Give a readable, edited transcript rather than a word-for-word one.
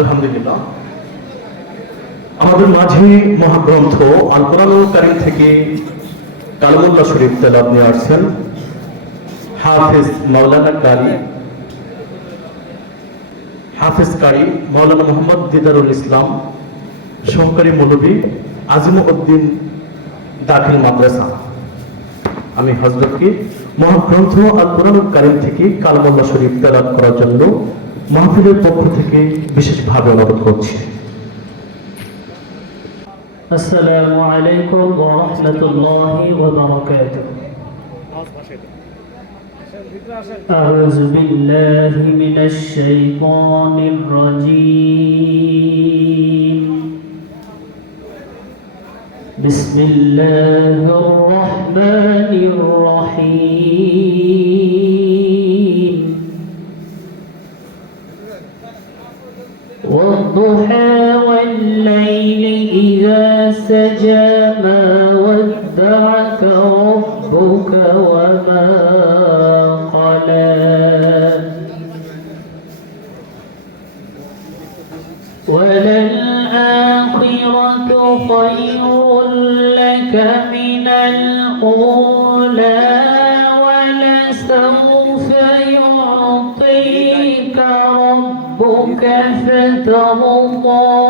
আলহামদুলিল্লাহ, আমাদের মাঝে মহাগ্রন্থ আল কোরআনুল কারীম থেকে কালামুল্লাহ শরীফ তেলাওয়াত নিয়ে আসছেন হাফেজ কারি মাওলানা মোহাম্মদ দিদারুল ইসলাম, সহকারী মৌলভী আজিমউদ্দিন দাখিল মাদ্রাসা। আমি হযরতকে মহাগ্রন্থ আল কোরআনুল কারীম থেকে কালামুল্লাহ শরীফ তেলাওয়াত করার জন্য মাহফিলের পক্ষ থেকে বিশেষভাবে অনুরোধ করছি। আসসালামু আলাইকুম ওয়া রাহমাতুল্লাহি ওয়া বারাকাতুহু। আউযু বিল্লাহি মিনাশ শাইতানির রাজীম। বিসমিল্লাহির রাহমানির রহিম। والضحى والليل إذا سجى ما ودعك ربك وما قلى وللآخرة خير لك من الأولى ولسوف يعطيك ربك فترضى